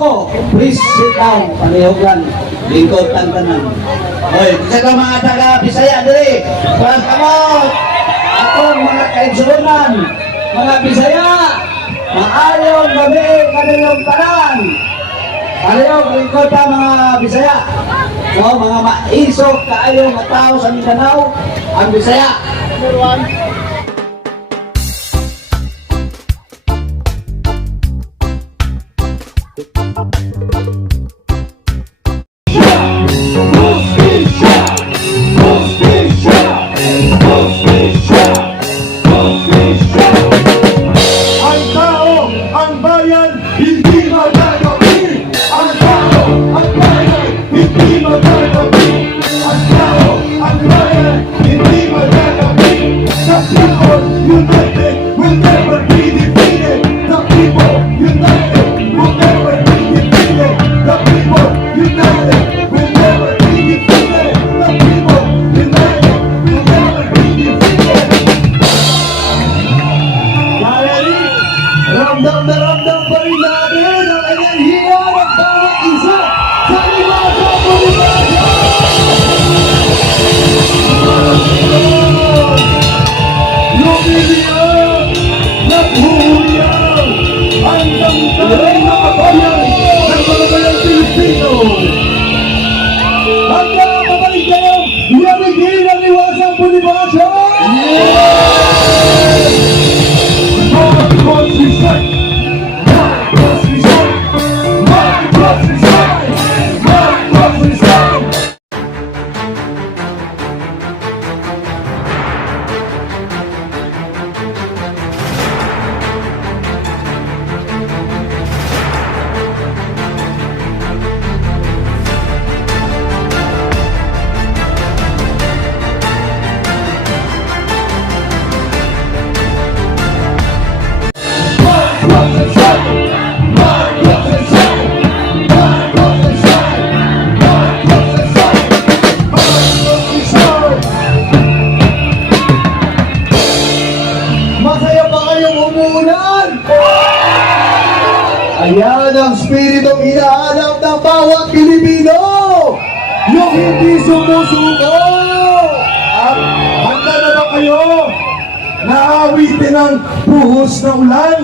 Susuko, please sit down. Palihogan. Lingkod ang tanan. Hoy, isa ka mga taga Bisaya diri. Parang kamot. Akong mga kaigsunan, mga Bisaya, maayong gabi kanilang tanan. Palihogan lingkod ang mga Bisaya. So, mga maisog kaayong mga tao sa Mindanao, ang Bisaya. Ang you. Brasil! Naawitin ang buhos na ulan?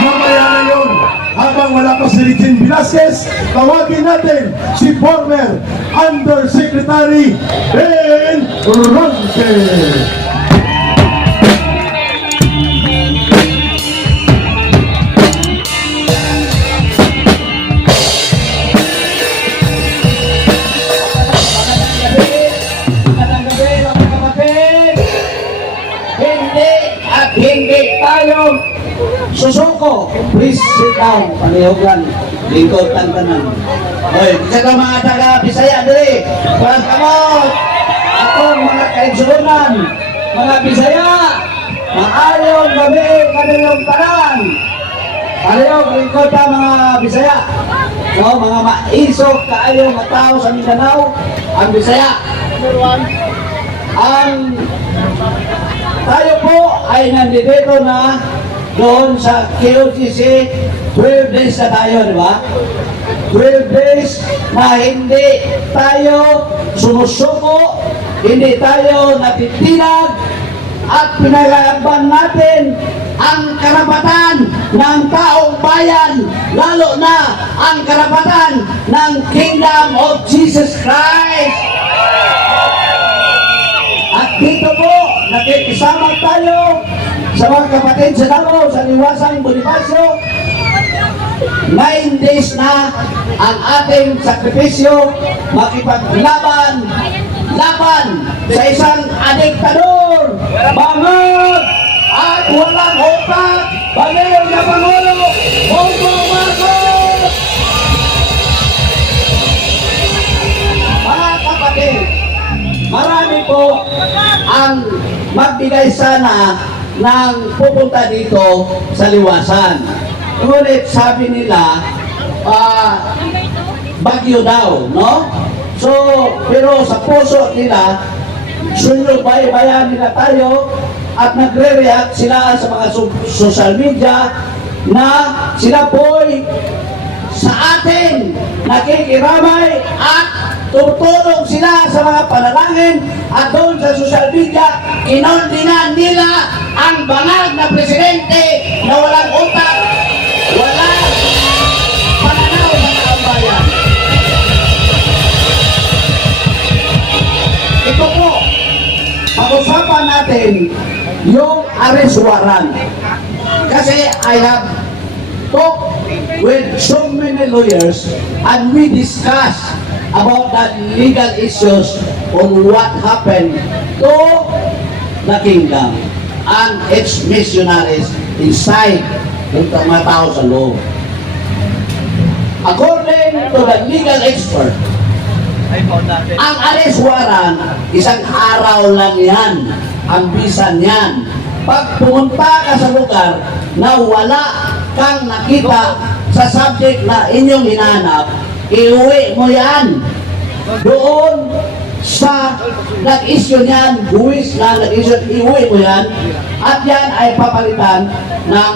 Mamaya na yun, habang wala pa si Regine Velasquez, tawagin natin si former Undersecretary Ben Ronque. Please sit down. Palihogan. Lingkod ang tanan. Hoy, isa ka mga taga Bisaya diri. Parang kamot. Akong mga kaigsunan, mga Bisaya, maayong gabi kanilang tanan. Palihogan lingkod ang mga Bisaya. So, mga maisog kaayong mga tao sa Mindanao, ang Bisaya. Ang tayo po ay nandito na doon sa KOCC 12 days na tayo, di ba? 12 days na hindi tayo sumusuko, hindi tayo natitinag, at pinagalaban natin ang karapatan ng taong bayan, lalo na ang karapatan ng Kingdom of Jesus Christ. At dito po, nakikisama tayo sa mga kapatid sa Davao, sa Liwasang Bonifacio. Nine days na ang ating sakripisyo makipaglaban laban sa isang adiktador, bangag at walang utak, baliw na Pangulo, Bongbong Marcos! Mga kapatid, marami po ang magbigay sana ng pupunta dito sa liwasan. Ngunit sabi nila, ah, bagyo daw, no? So, pero sa puso nila, sunubaybayan nila tayo at nagre-react sila sa mga so- social media na sila po'y sa atin nakikiramay at tutulong sila sa mga panalangin at doon sa social media, kinondinan nila ang bangag na presidente na walang utak, walang pananaw sa kaambayan. Ito po, pag-usapan natin yung arrest warrant. Kasi I have talked with so many lawyers and we discussed about that legal issues on what happened to the kingdom and its missionaries inside yung mga tao sa loob. According to the legal expert, ang arrest warrant, isang araw lang yan. Ang bisa niyan. Pag pumunta ka sa lugar na wala kang nakita sa subject na inyong hinahanap, iuwi mo yan. Doon sa nag-issue niyan, buwis na nag-issue, iuwi mo yan. At yan ay papalitan ng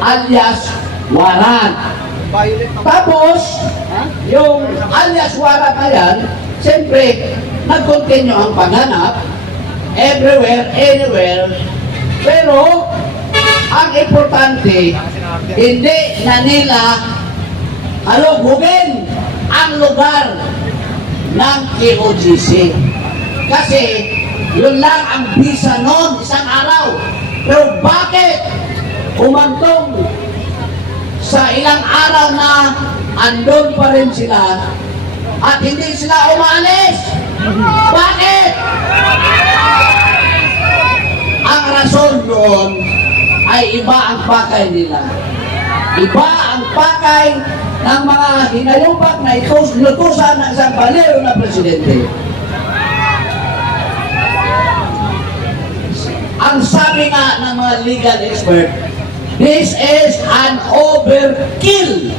alias warrant. Tapos, yung alias warrant na yan, siyempre, nag-continue ang paghanap everywhere, anywhere. Pero, ang importante, hindi na nila halugugin ang lugar ng KOGC. Kasi, yun lang ang visa noon, isang araw. Pero bakit umantong sa ilang araw na andon pa rin sila at hindi sila umalis. Bakit? Ang rason doon ay iba ang pakay nila. Iba ang pakay ng mga hinayupak na itus, inutusan ng isang balero na presidente. Ang sabi nga ng mga legal expert, this is an. Overkill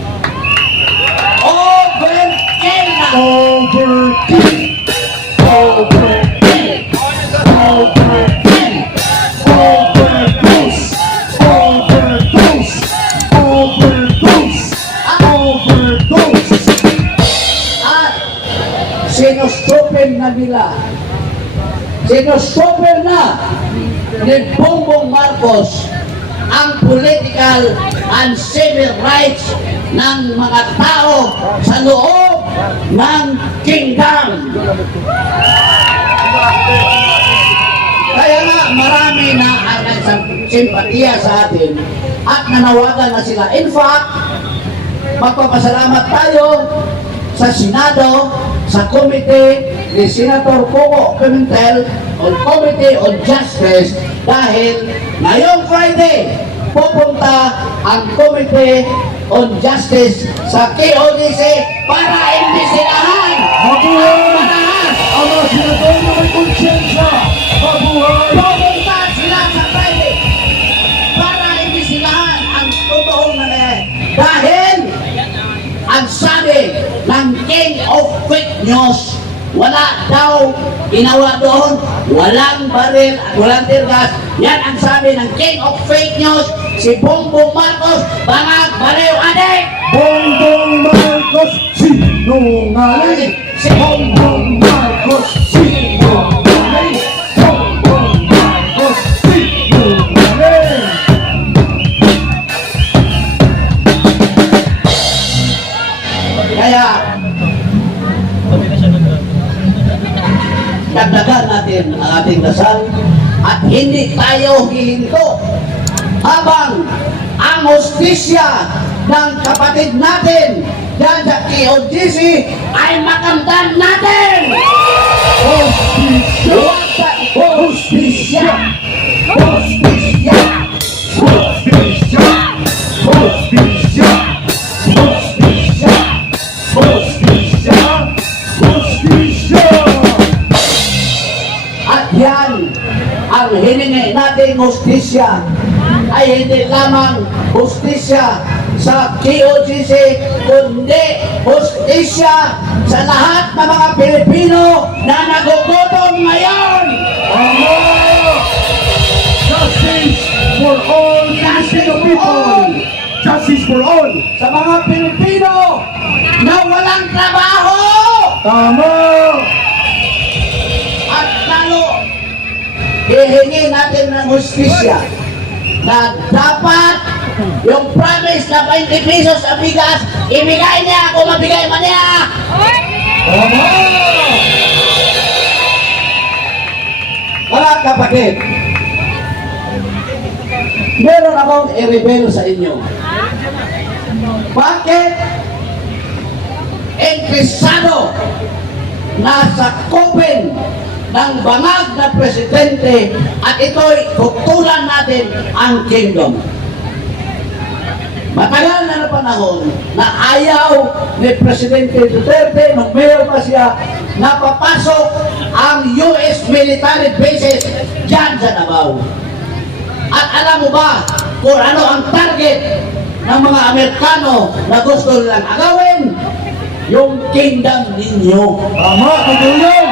Sinustupin na ni Bongbong Marcos ang political and civil rights ng mga tao sa loob ng kingdom. Kaya nga marami na ang simpatiya sa atin at nanawagan na sila. In fact, magpapasalamat tayo sa Senado, sa Committee ni Senator Coco Pimentel on Committee on Justice dahil ngayong Friday, pupunta ang Committee on Justice sa KODC para imbisilahan Mabuhay! ang manahan Ang mga senador na may konsensya! Mabuhay! Pupunta sila sa Friday para imbisilahan ang totoong nangyayari. Dahil ang sabi ng King of Fake News, wala daw ginawa doon, walang baril walang tirgas. Yan ang sabi ng King of Fake News, si Bongbong Marcos, bangag, baliw, adik! Bongbong Marcos, sinungaling! Bongbong Marcos, dagdagan natin ang ating dasal at hindi tayo hihinto habang ang hostisya ng kapatid natin dyan sa KOGC ay makamdan natin! Hostisya! Hostisya! Hostisya! Nating hostisya ay hindi lamang hostisya sa KOGC, kundi hostisya sa lahat ng mga Pilipino na nagugutom ngayon! Ama! Justice for all Filipino people! Justice justice for all. sa mga Pilipino na walang trabaho Tama! Hihingi natin ng hustisya na dapat yung promise na 20 pesos sa bigas, ibigay niya kung mabigay man niya. Tama! Mga kapatid, meron akong i-reveal sa inyo. Bakit interesado nasa kopin ng bangag na presidente at ito'y tutulan natin ang kingdom. Matagal na na panahon na ayaw ni Presidente Duterte nung mayor pa siya napapasok ang US military bases dyan sa Davao. At alam mo ba kung ano ang target ng mga Amerikano na gusto nilang agawin? Yung kingdom ninyo. Tama! Yan!